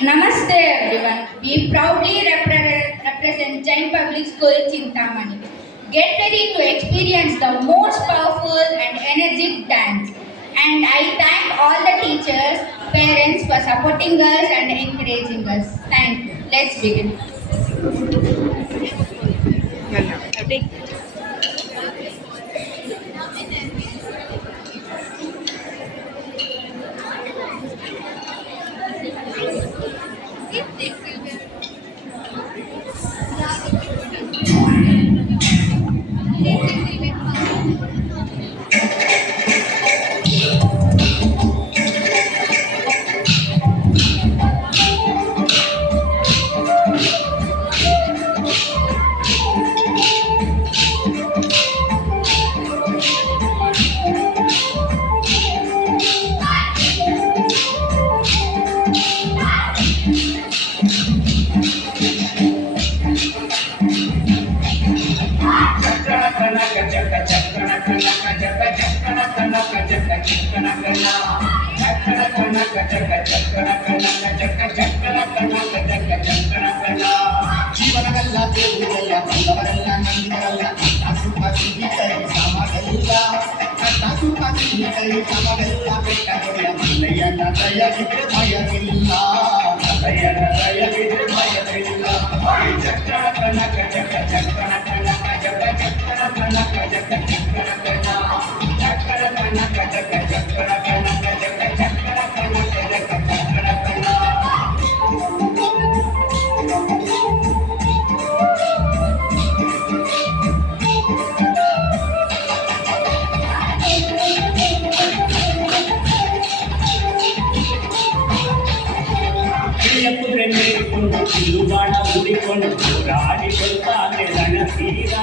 Namaste everyone. We proudly represent Jain Public School Chintamani. Get ready to experience the most powerful and energetic dance. And I thank all the teachers, parents for supporting us and encouraging us. Thank you. Let's begin. ಜೀವನವೆಲ್ಲ ದೇವರಿಗೆಲ್ಲ ಬಂದವರೆಲ್ಲ ನಂಬಿದರಲ್ಲ ಸುಖಿ ಕೈ ಸಮವೆಲ್ಲ ಸುಖಿ ಕೈ ಸಮವೆಲ್ಲ ಬೆಟ್ಟಗೊಳ್ಳ ಮಲ್ಲಯ್ಯನ ದಯವಿದ್ರೆ ಭಯವಿಲ್ಲ ಮಲ್ಲಯ್ಯನ ದಯವಿದ್ರೆ ಭಯವಿಲ್ಲ ಚಕ್ಕಣ ಕನಕ ಜಗ ಚಕ್ಕಣ ಕನಕ ಜಗ ಚಕ್ಕಣ ಕನಕ ಜಗ ಚಕ್ಕಣ ಕನ ಚಕ್ಕಣ ಕನಕ ಜಗ ಚಕ್ಕಣ ಕನಕ ಜಗ ಚಕ್ಕಣ ಕನಕ ಜಗ ಚಕ್ಕಣ ಕನ ಕುದುರೆ ಮೇರಿಕೊಂಡು ತಿರುಗಾಣ ಉಡಿಕೊಂಡು ಹೋರಾಡಿಕೊಳ್ತಾನೆ ರಣಧೀರ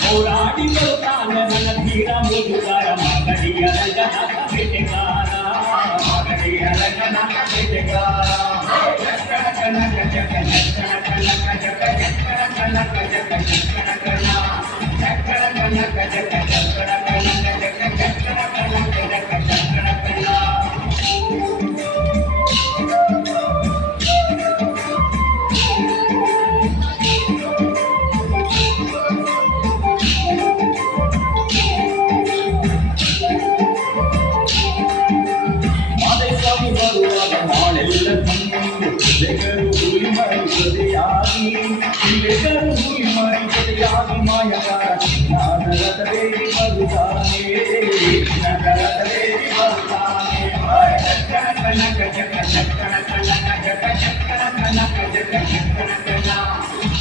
ಹೋರಾಡಿಕೊಳ್ತಾನೆ ರಣಧೀರ ಮುದುಗಾರ ಮಗಡಿಯ ರಂಗನಾಥ ಬೇಟೆಗಾರ ಮಗಡಿಯ ರಂಗನಾಥ ಬೇಟೆಗಾರ ಚಕ್ಕಣ ಕನಕ ಜಗ ಚಕ್ಕಣ ಕನಕ ಜಗ ಚಕ್ಕಣ ಕನಕ ಜಗ ಚಕ್ಕಣ ಕನ ಚಕ್ಕಣ ಕನಕ ಜಗ ಚಕ್ಕಣ ಕನಕ ಜಗ ಚಕ್ಕಣ ಕನಕ ಜಗ ಚಕ್ಕಣ ಕನ ಮಾಳೆಲ್ಲ ತಮ್ಮಂದು ಬೆಗರು ಹುಲಿ ಮರಿ ಜೊತೆಯಾಗಿ ಬೆಗರು ಹುಲಿ ಮರಿ ಜೊತೆಯಾಗಿ ಮಾಯಗಾರ ನಗರದ ದೇವಿ ಬರುತ್ತಾನೆ ನಗರದ ದೇವಿ ಬರುತ್ತಾನೆ ಚಕ್ಕಣ ಕನಕ ಜಗ ಚಕ್ಕಣ ಕನಕ ಜಗ ಚಕ್ಕಣ ಕನಕ ಜಗ ಚಕ್ಕಣ ಕನ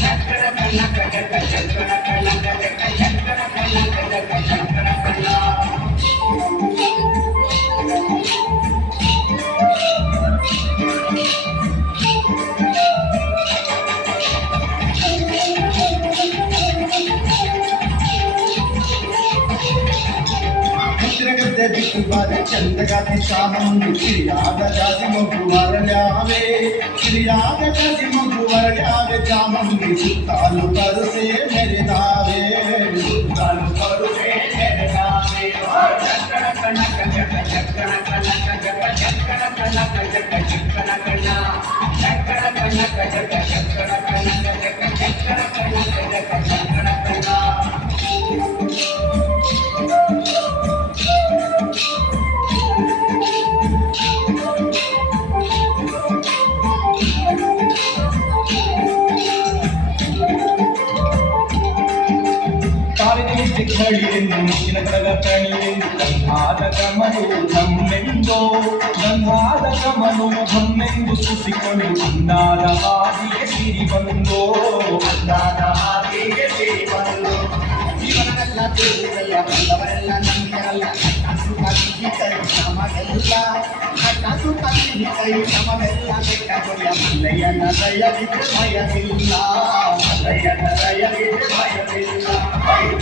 ಚಕ್ಕಣ ಕನಕ ಜಗ ಚಕ್ಕಣ ಕನಕ ಜಗ ಚಕ್ಕಣ ಕನಕ ಜಗ ಚಕ್ಕಣ ಕನ ಮುದ್ರಗದ್ದೆ ಬಿಟ್ಟು ಬಾರೆ ಚಂದಗಾತಿ ಶಾಮಂದು ಕಿರಿಯಾದ ಜಾತಿ ಮಗು ಮರಳ್ಯಾವೆ ಕಿರಿಯಾದ ಜಾತಿ ಮಗು ಮರಳ್ಯಾವೆ ಚಾಮಂದಿ ಸುತ್ತಾಲು ಕರುಸೆ ಮೆರೆದಾವೆ ಸುತ್ತಾಲು ಕರುಸೆ ಮೆರೆದಾವೆ ಚಕ್ಕಣ ಕನಕ ಜಗ ಚಕ್ಕಣ ಕನಕ ಜಗ ಚಕ್ಕಣ ಕನಕ ಜಗ ಚಕ್ಕಣ ಕನ ಚಕ್ಕಣ ಕನಕ ಜಗ ಚಕ್ಕಣ ಕನಕ ಜಗ ಚಕ್ಕಣ ಕನಕ ಜಗ ಚಕ್ಕಣ ಕನ ಘಳಿಯೆಂದು ಮುಚ್ಚಿನ ಕಡಗ ಕಣಿಯೆಂದು ಗಂಧಾದ ಕಮಲು ಧಮ್ಮೆಂದೋ ಗಂಧಾದ ಕಮಲು ಧಮ್ಮೆಂದು ಸುಸಿಕೊಂಡು ಅಂದಾದ ಹಾದಿಗೆ ಸಿರಿ ಬಂದೋ ಅಂದಾದ ಹಾದಿಗೆ ಸಿರಿ ಬಂದೋ ಜೀವನವೆಲ್ಲ ದೇವರೆಲ್ಲ ಬಂದವರೆಲ್ಲ ನಂಬಿರಲ್ಲ ಸುಖಿ ಕೈ ಸಮವೆಲ್ಲ ಸುಖಿ ಕೈ ಸಮವೆಲ್ಲ ಬೆಟ್ಟಗೊಳ್ಳ ಮಲ್ಲಯ್ಯನ ದಯವಿದ್ರೆ ಭಯವಿಲ್ಲ ಮಲ್ಲಯ್ಯನ ದಯವಿದ್ರೆ ಭಯವಿಲ್ಲ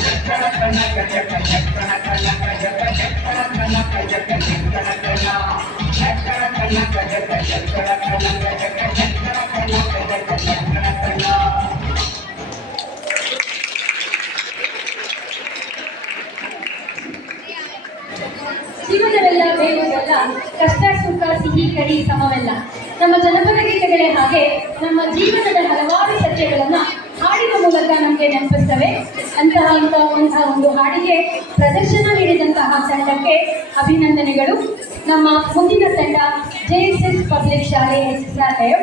ಚಕ್ಕಣ ಕನಕ ಜಗ ಚಕ್ಕಣ ಕನಕ ಜಗ ಚಕ್ಕಣ ಕನಕ ಜಗ ಚಕ್ಕಣ ಕನ ಚಕ್ಕಣ ಕನಕ ಜಗ ಚಕ್ಕಣ ಕನಕ ಜಗ ಚಕ್ಕಣ ಕನಕ ಜಗ ಚಕ್ಕಣ ಕನ ಜೀವನವೆಲ್ಲ ಬೆಳೆಯುವುದೆಲ್ಲ ಕಷ್ಟ ಸುಖ ಸಿಹಿ ಕಹಿ ಸಮವೆಲ್ಲ. ನಮ್ಮ ಜನಪದ ಗೀತೆಗಳೇ ಹಾಗೆ ನಮ್ಮ ಜೀವನದ ಹಲವಾರು ಸತ್ಯಗಳನ್ನು ಹಾಡಿನ ಮೂಲಕ ನಮಗೆ ನೆನಪಿಸ್ತವೆ. ಅಂತಹ ಒಂದು ಹಾಡಿಗೆ ಪ್ರದರ್ಶನ ನೀಡಿದಂತಹ ತಂಡಕ್ಕೆ ಅಭಿನಂದನೆಗಳು. ನಮ್ಮ ಮುಂದಿನ ತಂಡ JSS ಪಬ್ಲಿಕ್ ಶಾಲೆ SSR.